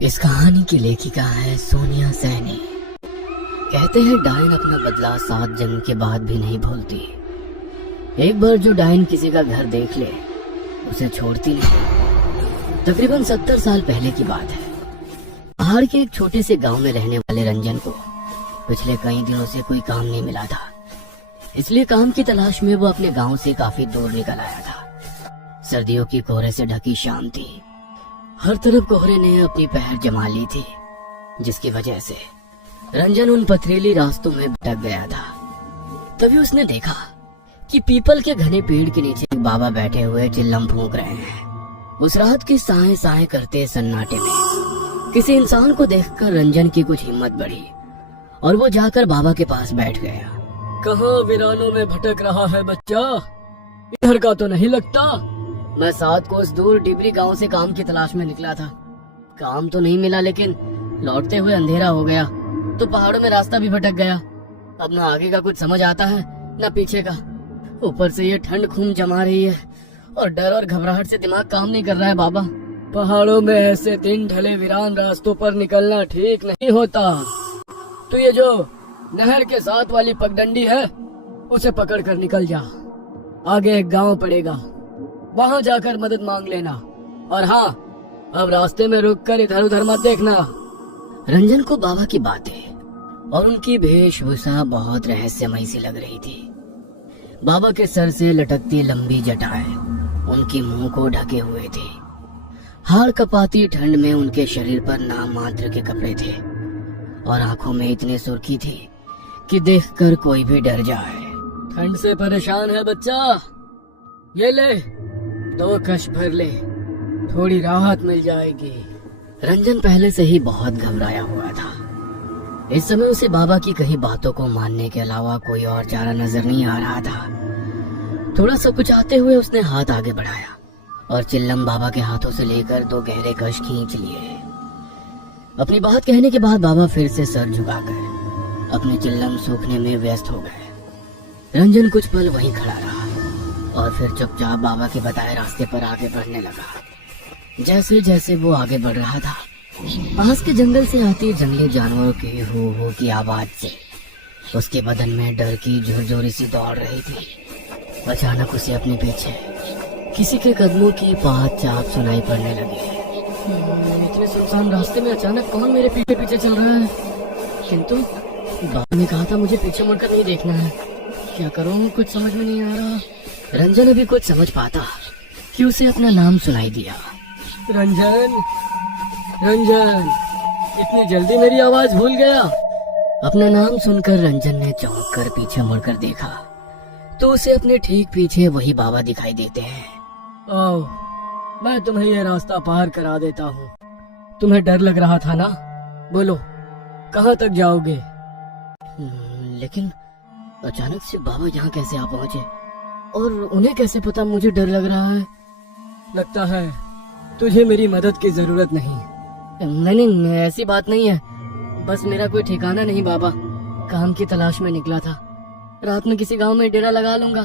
इस कहानी की लेखिका है सोनिया सैनी। कहते हैं डायन अपना बदला 7 जन्म के बाद भी नहीं भूलती। एक बार जो डायन किसी का घर देख ले उसे छोड़ती नहीं। तकरीबन 70 साल पहले की बात है। पहाड़ के एक छोटे से गांव में रहने वाले रंजन को पिछले कई दिनों से कोई काम नहीं मिला था, इसलिए काम की तलाश में वो अपने गांव से काफी दूर निकल आया था। सर्दियों की कोहरे से ढकी शाम थी। हर तरफ कोहरे ने अपनी पहर जमा ली थी, जिसकी वजह से रंजन उन पथरीली रास्तों में भटक गया था। तभी उसने देखा कि पीपल के घने पेड़ के नीचे एक बाबा बैठे हुए चिल्लम फूंक रहे हैं। उस रात के साए साए करते सन्नाटे में किसी इंसान को देखकर रंजन की कुछ हिम्मत बढ़ी और वो जाकर बाबा के पास बैठ गया। कहाँ वीरानों में भटक रहा है बच्चा? इधर का तो नहीं लगता। मैं 7 कोस दूर डिबरी गांव से काम की तलाश में निकला था। काम तो नहीं मिला, लेकिन लौटते हुए अंधेरा हो गया तो पहाड़ों में रास्ता भी भटक गया। अब न आगे का कुछ समझ आता है न पीछे का। ऊपर से ये ठंड खून जमा रही है और डर और घबराहट से दिमाग काम नहीं कर रहा है बाबा। पहाड़ों में ऐसे 3 ढले वीरान रास्तों पर निकलना ठीक नहीं होता। तो ये जो नहर के साथ वाली पगडंडी है उसे पकड़ कर निकल जा। आगे एक गांव पड़ेगा, वहां जाकर मदद मांग लेना। और हाँ, अब रास्ते में रुककर इधर उधर मत देखना। रंजन को बाबा की बातें और उनकी वेशभूषा बहुत रहस्यमयी सी लग रही थी। बाबा के सर से लटकती लंबी जटाएं उनकी मुंह को ढके हुए थी। हाड़ कपाती ठंड में उनके शरीर पर नाम मात्र के कपड़े थे और आंखों में इतनी सुर्खी थी कि देखकर कोई भी डर जाए। ठंड से परेशान है बच्चा? ये ले 2 कश भर ले, थोड़ी राहत मिल जाएगी। रंजन पहले से ही बहुत घबराया हुआ था। इस समय उसे बाबा की कही बातों को मानने के अलावा कोई और चारा नजर नहीं आ रहा था। थोड़ा सा कुचाते हुए उसने हाथ आगे बढ़ाया और चिल्लम बाबा के हाथों से लेकर 2 गहरे कश खींच लिए। अपनी बात कहने के बाद बाबा फिर से सर झुकाकर अपने चिल्लम सूखने में व्यस्त हो गए। रंजन कुछ पल वहीं खड़ा रहा और फिर चुपचाप बाबा के बताए रास्ते पर आगे बढ़ने लगा। जैसे जैसे वो आगे बढ़ रहा था, पास के जंगल से आती जंगली जानवरों की हो की आवाज से उसके बदन में डर की झुरझुरी सी दौड़ रही थी। अचानक उसे अपने पीछे किसी के कदमों की पात चाप सुनाई पड़ने लगी। इतने सुनसान रास्ते में अचानक कौन मेरे पीछे पीछे चल रहा है? किंतु बाबा ने कहा था मुझे पीछे मुड़कर नहीं देखना है। क्या करूं, कुछ समझ में नहीं आ रहा। रंजन अभी कुछ समझ पाता कि उसे अपना नाम सुनाई दिया। रंजन, रंजन, इतनी जल्दी मेरी आवाज भूल गया? अपना नाम सुनकर रंजन ने चौंक कर पीछे मुड़कर देखा तो उसे अपने ठीक पीछे वही बाबा दिखाई देते हैं। आओ, मैं तुम्हें ये रास्ता पार करा देता हूँ। तुम्हें डर लग रहा था ना? बोलो, कहाँ तक जाओगे? लेकिन अचानक से बाबा यहाँ कैसे आ पहुँचे और उन्हें कैसे पता मुझे डर लग रहा है? लगता है तुझे मेरी मदद की जरूरत नहीं। नहीं, ऐसी बात नहीं है। बस मेरा कोई ठिकाना नहीं बाबा। काम की तलाश में निकला था। रात में किसी गांव में डेरा लगा लूंगा,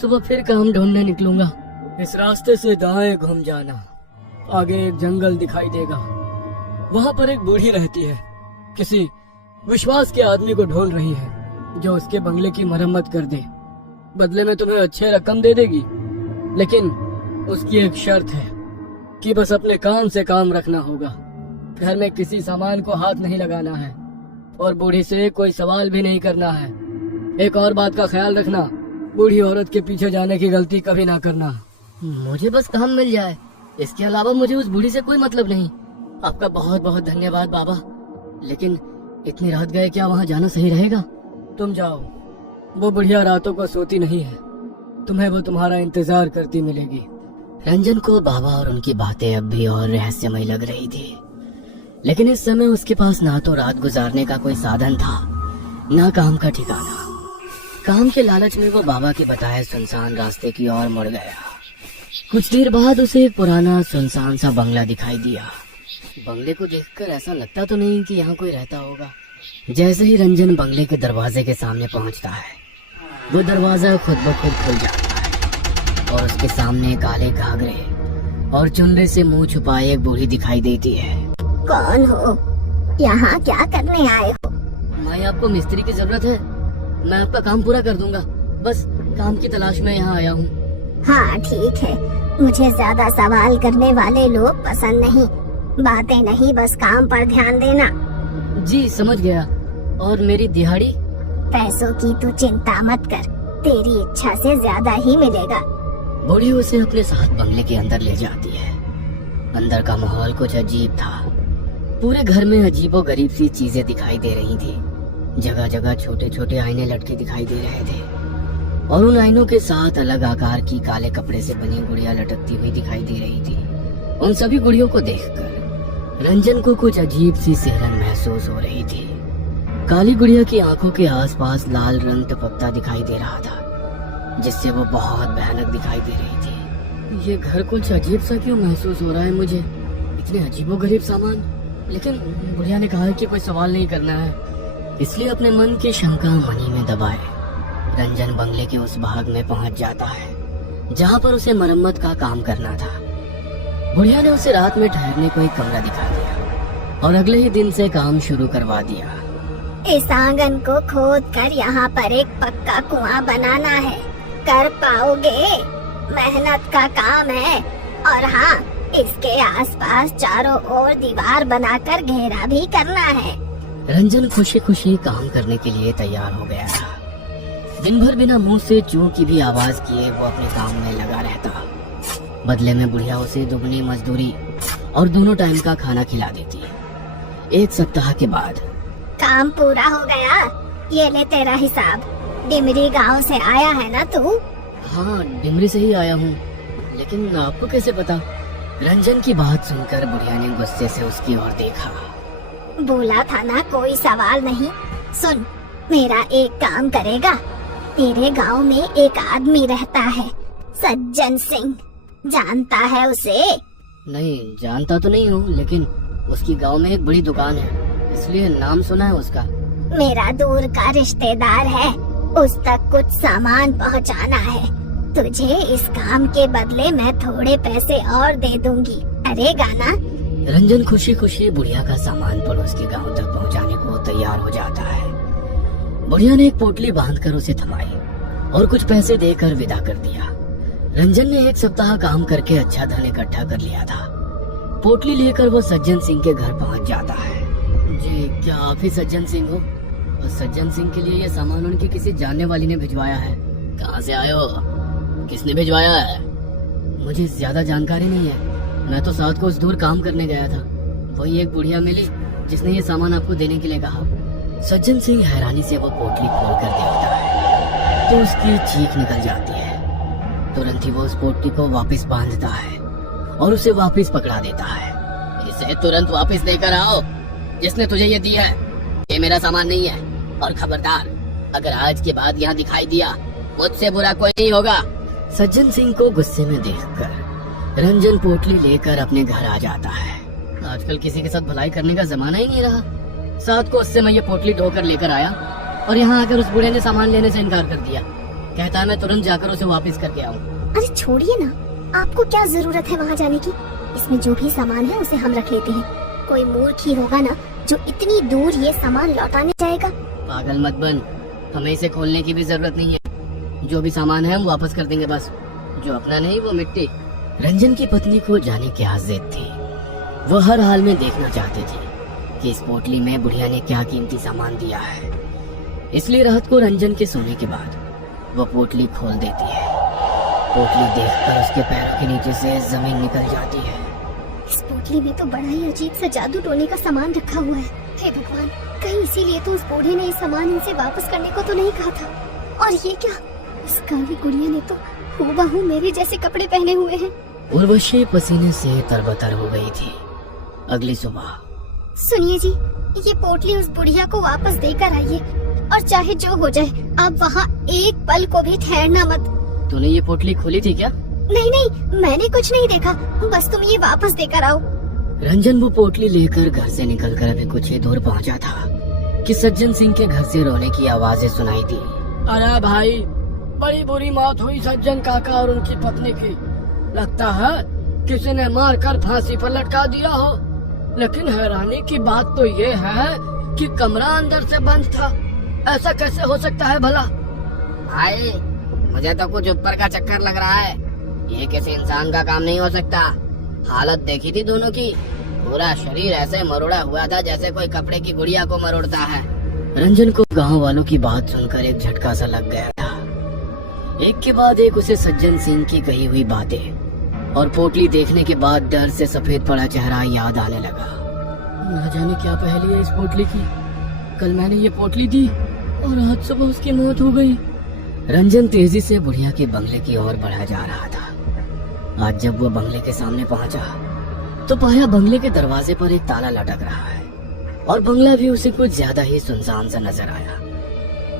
सुबह फिर काम ढूंढने निकलूंगा। इस रास्ते से दाएं घूम जाना, आगे एक जंगल दिखाई देगा। वहाँ पर एक बूढ़ी रहती है। किसी विश्वास के आदमी को ढूंढ रही है जो उसके बंगले की मरम्मत कर दे। बदले में तुम्हें अच्छे रकम दे देगी, लेकिन उसकी एक शर्त है कि बस अपने काम से काम रखना होगा। घर में किसी सामान को हाथ नहीं लगाना है और बूढ़ी से कोई सवाल भी नहीं करना है। एक और बात का ख्याल रखना, बूढ़ी औरत के पीछे जाने की गलती कभी ना करना। मुझे बस काम मिल जाए, इसके अलावा मुझे उस बूढ़ी से कोई मतलब नहीं। आपका बहुत बहुत धन्यवाद बाबा, लेकिन इतनी रात गए क्या वहाँ जाना सही रहेगा? तुम जाओ, वो बुढ़िया रातों को सोती नहीं है। तुम्हें वो तुम्हारा इंतजार करती मिलेगी। रंजन को बाबा और उनकी बातें अब भी और रहस्यमयी लग रही थी, लेकिन इस समय उसके पास ना तो रात गुजारने का कोई साधन था, ना काम का ठिकाना। काम के लालच में वो बाबा के बताए सुनसान रास्ते की ओर मुड़ गया। कुछ देर बाद उसे एक पुराना सुनसान सा बंगला दिखाई दिया। बंगले को देखकर ऐसा लगता तो नहीं कि यहाँ कोई रहता होगा। जैसे ही रंजन बंगले के दरवाजे के सामने पहुँचता है, वो दरवाजा खुद ब खुद खुल जाता है और उसके सामने काले घाघरे और चुनरे से मुंह छुपाए एक बूढ़ी दिखाई देती है। कौन हो? यहाँ क्या करने आए हो? माई, आपको मिस्त्री की जरूरत है? मैं आपका काम पूरा कर दूंगा। बस काम की तलाश में यहाँ आया हूँ। हाँ ठीक है, मुझे ज्यादा सवाल करने वाले लोग पसंद नहीं। बातें नहीं, बस काम पर ध्यान देना। जी समझ गया। और मेरी दिहाड़ी? पैसों की तू चिंता मत कर, तेरी इच्छा से ज्यादा ही मिलेगा। बूढ़ी उसे अपने साथ बंगले के अंदर ले जाती है। अंदर का माहौल कुछ अजीब था। पूरे घर में अजीबो गरीब सी चीजें दिखाई दे रही थी। जगह जगह छोटे छोटे आईने लटके दिखाई दे रहे थे और उन आईनों के साथ अलग आकार की काले कपड़े से बनी गुड़िया लटकती हुई दिखाई दे रही थी। उन सभी गुड़ियों को देखकर रंजन को कुछ अजीब सी सिहरन महसूस हो रही थी। काली गुड़िया की आंखों के आसपास लाल रंग टपकता दिखाई दे रहा था, जिससे वो बहुत भयानक दिखाई दे रही थी। ये घर कुछ अजीब सा क्यों महसूस हो रहा है मुझे? इतने अजीबो गरीब सामान। लेकिन बुढ़िया ने कहा है कि कोई सवाल नहीं करना है, इसलिए अपने मन की शंका मनी में दबाए रंजन बंगले के उस भाग में पहुंच जाता है जहां पर उसे मरम्मत का काम करना था। बुढ़िया ने उसे रात में ठहरने को एक कमरा दिखा दिया और अगले ही दिन से काम शुरू करवा दिया। इस आंगन को खोद कर यहाँ पर एक पक्का कुआं बनाना है। कर पाओगे? मेहनत का काम है। और हाँ, इसके आसपास चारों ओर दीवार बनाकर घेरा भी करना है। रंजन खुशी खुशी काम करने के लिए तैयार हो गया था। दिन भर बिना मुंह से चू की भी आवाज किए वो अपने काम में लगा रहता। बदले में बुढ़िया उसे दुगनी मजदूरी और दोनों टाइम का खाना खिला देती। एक सप्ताह के बाद काम पूरा हो गया। ये ले तेरा हिसाब। डिमरी गांव से आया है ना तू? हाँ, डिमरी से ही आया हूँ। लेकिन आपको कैसे पता? रंजन की बात सुनकर बुढ़िया ने गुस्से से उसकी ओर देखा। बोला था ना कोई सवाल नहीं। सुन, मेरा एक काम करेगा। तेरे गांव में एक आदमी रहता है, सज्जन सिंह। जानता है उसे? नहीं, जानता तो नहीं हूँ, लेकिन उसकी गांव में एक बड़ी दुकान है, इसलिए नाम सुना है उसका। मेरा दूर का रिश्तेदार है, उस तक कुछ सामान पहुंचाना है। तुझे इस काम के बदले मैं थोड़े पैसे और दे दूंगी। अरे गाना। रंजन खुशी खुशी बुढ़िया का सामान पड़ोस के गांव तक पहुंचाने को तैयार हो जाता है। बुढ़िया ने एक पोटली बांधकर उसे थमाई और कुछ पैसे देकर विदा कर दिया। रंजन ने एक सप्ताह काम करके अच्छा धन इकट्ठा कर लिया था। पोटली लेकर वो सज्जन सिंह के घर पहुंच जाता है। जी, क्या आप ही सज्जन सिंह हो? और सज्जन सिंह के लिए ये सामान उनकी किसी जानने वाली ने भिजवाया है। कहाँ से आए हो? किसने भिजवाया है? मुझे ज्यादा जानकारी नहीं है, मैं तो साथ को उस दूर काम करने गया था। वही एक बुढ़िया मिली जिसने ये सामान आपको देने के लिए कहा। सज्जन सिंह हैरानी से वो पोटली खोलकर देखता है तो उसकी चीख निकल जाती है। तुरंत ही वो उस पोटली को वापस बांधता है और उसे वापस पकड़ा देता है। इसे तुरंत वापस लेकर आओ, जिसने तुझे ये दी है ये मेरा सामान नहीं है। और खबरदार, अगर आज के बाद यहाँ दिखाई दिया, मुझसे बुरा कोई नहीं होगा। सज्जन सिंह को गुस्से में देखकर रंजन पोटली लेकर अपने घर आ जाता है। आजकल किसी के साथ भलाई करने का जमाना ही नहीं रहा। साथ को उससे मैं ये पोटली ढोकर लेकर आया और यहाँ आकर उस बूढ़े ने सामान लेने से इनकार कर दिया। कहता है मैं तुरंत जाकर उसे वापस करके आऊँ। अरे छोड़िए ना, आपको क्या जरूरत है वहाँ जाने की? इसमें जो भी सामान है उसे हम रख लेते हैं। कोई मूर्ख ही होगा ना जो इतनी दूर ये सामान लौटाने जाएगा। पागल मत बन, हमें इसे खोलने की भी जरूरत नहीं है। जो भी सामान है हम वापस कर देंगे, बस जो अपना नहीं वो मिट्टी। रंजन की पत्नी को जाने क्या जिद थी। वो हर हाल में देखना चाहती थी कि इस पोटली में बुढ़िया ने क्या कीमती सामान दिया है। इसलिए रात को रंजन के सोने के बाद वो पोटली खोल देती है। पोटली देखकर उसके पैरों के नीचे से जमीन निकल जाती है। इस पोटली में तो बड़ा ही अजीब सा जादू टोने का सामान रखा हुआ है। हे भगवान, कहीं इसीलिए तो उस बूढ़े ने इस सामान इनसे वापस करने को तो नहीं कहा था। और ये क्या, इस काली गुड़िया ने तो हूबहू मेरे जैसे कपड़े पहने हुए हैं। उर्वशी पसीने से तरबतर हो गई थी। अगली सुबह। सुनिए जी, ये पोटली उस बुढ़िया को वापस देकर आइए और चाहे जो हो जाए आप वहाँ एक पल को भी ठहरना मत। तूने ये पोटली खोली थी क्या? नहीं नहीं, मैंने कुछ नहीं देखा, बस तुम ये वापस देकर आओ। रंजन वो पोटली लेकर घर से निकलकर अभी कुछ ही दूर पहुंचा था कि सज्जन सिंह के घर से रोने की आवाजें सुनाई दी। अरे भाई, बड़ी बुरी मौत हुई सज्जन काका और उनकी पत्नी की। लगता है किसी ने मारकर फांसी पर लटका दिया हो। लेकिन हैरानी की बात तो ये है कि कमरा अंदर से बंद था। ऐसा कैसे हो सकता है भला? भाई मुझे तो कुछ ऊपर का चक्कर लग रहा है। ये किसी इंसान का काम नहीं हो सकता। हालत देखी थी दोनों की, पूरा शरीर ऐसे मरोड़ा हुआ था जैसे कोई कपड़े की गुड़िया को मरोड़ता है। रंजन को गांव वालों की बात सुनकर एक झटका सा लग गया था। एक के बाद एक उसे सज्जन सिंह की कही हुई बातें और पोटली देखने के बाद डर से सफेद पड़ा चेहरा याद आने लगा। न जाने क्या पहेली है इस पोटली की। कल मैंने ये पोटली दी और आज सुबह उसकी मौत हो गई। रंजन तेजी से बुढ़िया के बंगले की ओर बढ़ा जा रहा था। आज जब वो बंगले के सामने पहुंचा तो पाया बंगले के दरवाजे पर एक ताला लटक रहा है और बंगला भी उसे कुछ ज्यादा ही सुनसान सा नजर आया।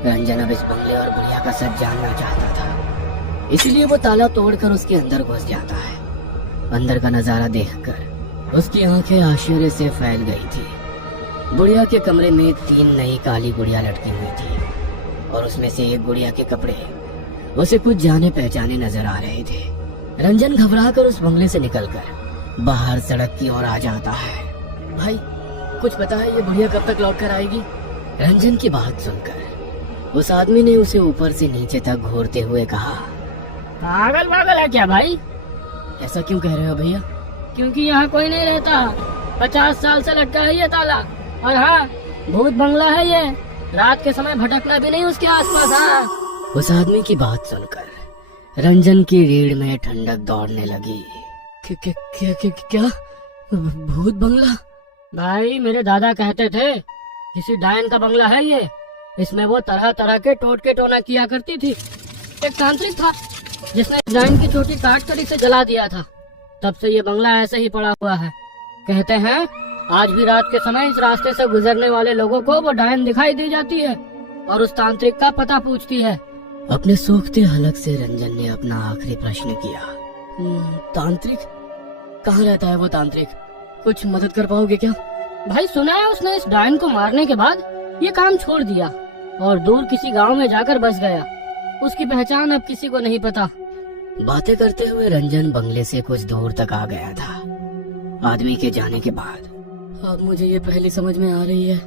रंजन अब इस बंगले और बुढ़िया का सच जानना चाहता था, इसलिए वो ताला तोड़कर उसके अंदर घुस जाता है। अंदर का नजारा देखकर उसकी आंखें आश्चर्य से फैल गई थी। बुढ़िया के कमरे में 3 नई काली गुड़िया लटकी हुई थी और उसमें से एक गुड़िया के कपड़े उसे कुछ जाने पहचाने नजर आ रहे थे। रंजन घबराकर उस बंगले से निकलकर बाहर सड़क की ओर आ जाता है। भाई कुछ पता है ये बुढ़िया कब तक लौट कर आएगी? रंजन की बात सुनकर उस आदमी ने उसे ऊपर से नीचे तक घूरते हुए कहा, पागल पागल है क्या भाई? ऐसा क्यों कह रहे हो भैया? क्योंकि यहाँ कोई नहीं रहता। 50 साल से लटका है ये ताला। और हाँ, भूत बंगला है ये। रात के समय भटकना भी नहीं उसके आसपास। हाँ। उस आदमी की बात सुनकर रंजन की रीढ़ में ठंडक दौड़ने लगी। क्या भूत बंगला? भाई मेरे दादा कहते थे किसी डायन का बंगला है ये। इसमें वो तरह तरह के टोटके टोना किया करती थी। एक तांत्रिक था जिसने डायन की चोटी काट कर इसे जला दिया था। तब से ये बंगला ऐसे ही पड़ा हुआ है। कहते हैं आज भी रात के समय इस रास्ते से गुजरने वाले लोगों को वो डायन दिखाई दी जाती है और उस तांत्रिक का पता पूछती है। अपने सूखते हलक से रंजन ने अपना आखिरी प्रश्न किया। तांत्रिक? कहाँ रहता है वो तांत्रिक? कुछ मदद कर पाओगे क्या? भाई सुना है उसने इस डायन को मारने के बाद ये काम छोड़ दिया और दूर किसी गांव में जाकर बस गया। उसकी पहचान अब किसी को नहीं पता। बातें करते हुए रंजन बंगले से कुछ दूर तक आ गया था। आदमी के जाने के बाद अब मुझे ये पहले समझ में आ रही है।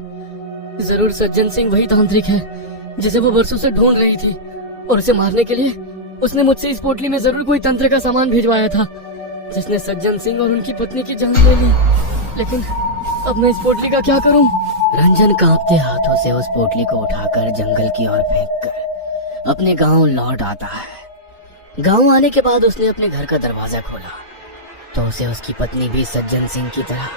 जरूर सज्जन सिंह वही तांत्रिक है जिसे वो बरसों से ढूंढ रही थी और उसे मारने के लिए उसने मुझसे इस पोटली में जरूर कोई तंत्र का सामान भिजवाया था जिसने सज्जन सिंह और उनकी पत्नी की जान ले ली। लेकिन अब मैं इस पोटली का क्या करूं? रंजन कांपते हाथों से उस पोटली को उठाकर जंगल की ओर फेंककर अपने गांव लौट आता है। गांव आने के बाद उसने अपने घर का दरवाजा खोला तो उसे उसकी पत्नी भी सज्जन सिंह की तरह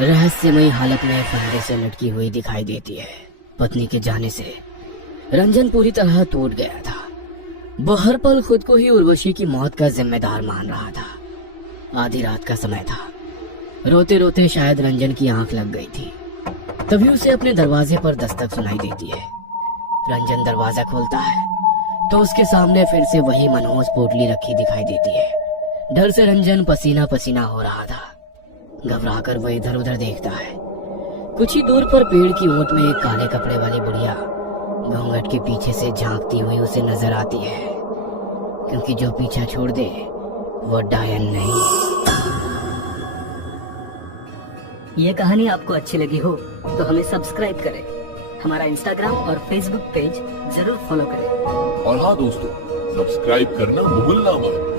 रहस्यमयी हालत में फंदे से लटकी हुई दिखाई देती है। पत्नी के जाने से रंजन पूरी तरह टूट गया था। वो हर पल खुद को ही उर्वशी की मौत का जिम्मेदार मान रहा था। आधी रात का समय था। रोते रोते शायद रंजन की आंख लग गई थी। तभी उसे अपने दरवाजे पर दस्तक सुनाई देती है। रंजन दरवाजा खोलता है तो उसके सामने फिर से वही मनहूस पोटली रखी दिखाई देती है। डर से रंजन पसीना पसीना हो रहा था। घबराकर वो इधर उधर देखता है। कुछ ही दूर पर पेड़ की ओट में एक काले कपड़े वाली बुढ़िया घूंघट के पीछे से झांकती हुई उसे नजर आती है, क्योंकि जो पीछा छोड़ दे वो डायन नहीं। ये कहानी आपको अच्छी लगी हो तो हमें सब्सक्राइब करें, हमारा इंस्टाग्राम और फेसबुक पेज जरूर फॉलो करें। और हाँ दोस्तों, सब्सक्राइब करना भूलना मत।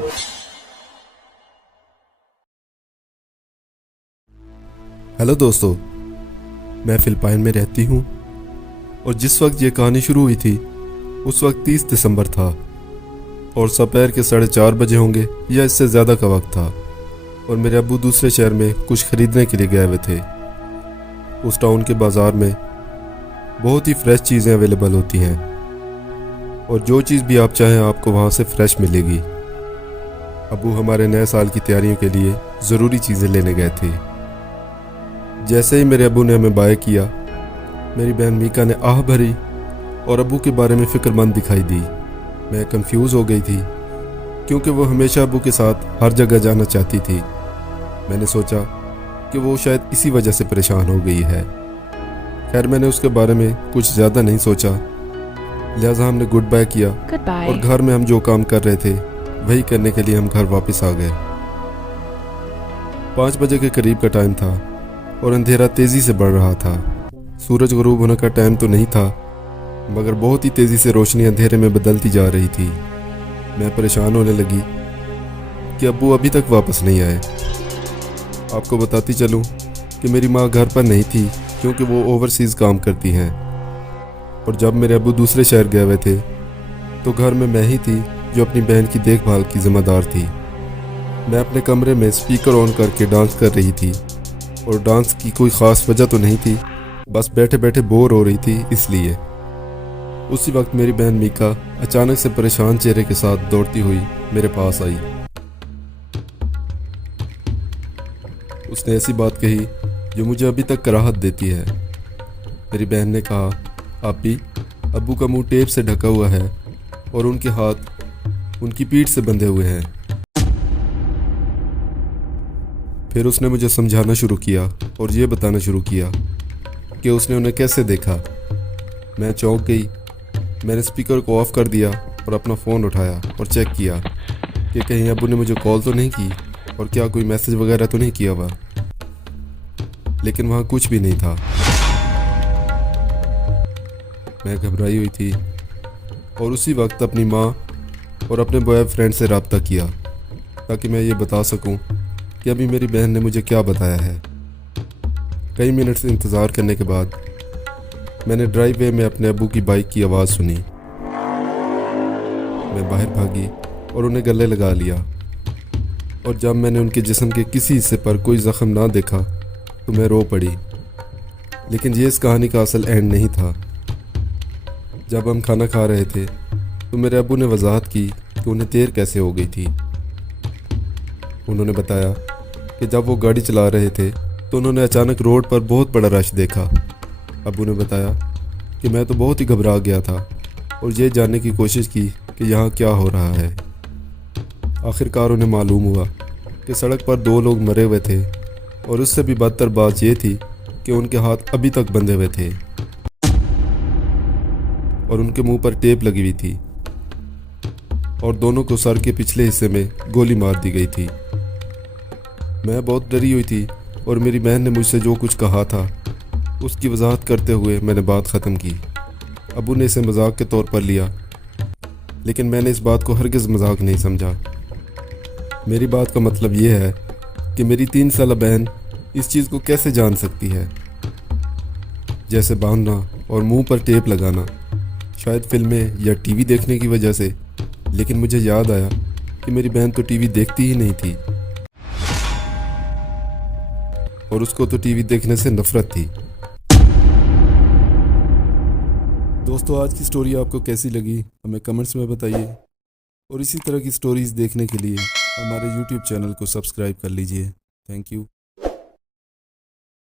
हेलो दोस्तों, मैं फिलिपाइन में रहती हूँ और जिस वक्त ये कहानी शुरू हुई थी उस वक्त 30 दिसंबर था और दोपहर के 4:30 बजे होंगे या इससे ज़्यादा का वक्त था और मेरे अब्बू दूसरे शहर में कुछ ख़रीदने के लिए गए हुए थे। उस टाउन के बाज़ार में बहुत ही फ्रेश चीज़ें अवेलेबल होती हैं और जो चीज़ भी आप चाहें आपको वहाँ से फ्रेश मिलेगी। अब्बू हमारे नए साल की तैयारियों के लिए ज़रूरी चीज़ें लेने गए थे। जैसे ही मेरे अब्बू ने हमें बाय किया, मेरी बहन मीका ने आह भरी और अब्बू के बारे में फ़िक्रमंद दिखाई दी। मैं कंफ्यूज हो गई थी क्योंकि वो हमेशा अब्बू के साथ हर जगह जाना चाहती थी। मैंने सोचा कि वो शायद इसी वजह से परेशान हो गई है। खैर मैंने उसके बारे में कुछ ज़्यादा नहीं सोचा, लिहाजा हमने गुड बाय किया और घर में हम जो काम कर रहे थे वही करने के लिए हम घर वापस आ गए। 5 बजे के करीब का टाइम था और अंधेरा तेज़ी से बढ़ रहा था। सूरज गुरूब होने का टाइम तो नहीं था, मगर बहुत ही तेज़ी से रोशनी अंधेरे में बदलती जा रही थी। मैं परेशान होने लगी कि अब्बू अभी तक वापस नहीं आए। आपको बताती चलूं कि मेरी माँ घर पर नहीं थी क्योंकि वो ओवरसीज़ काम करती हैं, और जब मेरे अब्बू दूसरे शहर गए हुए थे तो घर में मैं ही थी जो अपनी बहन की देखभाल की जिम्मेदार थी। मैं अपने कमरे में स्पीकर ऑन करके डांस कर रही थी, और डांस की कोई ख़ास वजह तो नहीं थी, बस बैठे बैठे बोर हो रही थी इसलिए। उसी वक्त मेरी बहन मीका अचानक से परेशान चेहरे के साथ दौड़ती हुई मेरे पास आई। उसने ऐसी बात कही जो मुझे अभी तक कराहत देती है। मेरी बहन ने कहा, आपी, अब्बू का मुंह टेप से ढका हुआ है और उनके हाथ उनकी पीठ से बंधे हुए हैं। फिर उसने मुझे समझाना शुरू किया और ये बताना शुरू किया कि उसने उन्हें कैसे देखा। मैं चौंक गई। मैंने स्पीकर को ऑफ कर दिया और अपना फ़ोन उठाया और चेक किया कि कहीं अब्बू ने मुझे कॉल तो नहीं की और क्या कोई मैसेज वगैरह तो नहीं किया हुआ, लेकिन वहाँ कुछ भी नहीं था। मैं घबराई हुई थी और उसी वक्त अपनी माँ और अपने बॉयफ्रेंड से रब्ता किया ताकि मैं ये बता सकूं कि अभी मेरी बहन ने मुझे क्या बताया है। कई मिनट से इंतज़ार करने के बाद मैंने ड्राइववे में अपने अब्बू की बाइक की आवाज़ सुनी। मैं बाहर भागी और उन्हें गले लगा लिया, और जब मैंने उनके जिस्म के किसी हिस्से पर कोई ज़ख्म ना देखा तो मैं रो पड़ी। लेकिन ये इस कहानी का असल एंड नहीं था। जब हम खाना खा रहे थे तो मेरे अब्बू ने वजाहत की कि उन्हें देर कैसे हो गई थी। उन्होंने बताया कि जब वो गाड़ी चला रहे थे तो उन्होंने अचानक रोड पर बहुत बड़ा रश देखा। अब्बू ने बताया कि मैं तो बहुत ही घबरा गया था और ये जानने की कोशिश की कि यहाँ क्या हो रहा है। आखिरकार उन्हें मालूम हुआ कि सड़क पर 2 लोग मरे हुए थे, और उससे भी बदतर बात ये थी कि उनके हाथ अभी तक बंधे हुए थे और उनके मुंह पर टेप लगी हुई थी, और दोनों को सर के पिछले हिस्से में गोली मार दी गई थी। मैं बहुत डरी हुई थी और मेरी बहन ने मुझसे जो कुछ कहा था उसकी वजाहत करते हुए मैंने बात ख़त्म की। अब्बू ने इसे मजाक के तौर पर लिया, लेकिन मैंने इस बात को हरगिज़ मजाक नहीं समझा। मेरी बात का मतलब ये है कि मेरी 3 साल बहन इस चीज़ को कैसे जान सकती है, जैसे बांधना और मुंह पर टेप लगाना, शायद फिल्में या टीवी देखने की वजह से। लेकिन मुझे याद आया कि मेरी बहन तो टीवी देखती ही नहीं थी, और उसको तो टीवी देखने से नफरत थी। दोस्तों, आज की स्टोरी आपको कैसी लगी हमें कमेंट्स में बताइए, और इसी तरह की स्टोरीज देखने के लिए हमारे YouTube चैनल को सब्सक्राइब कर लीजिए। Thank you.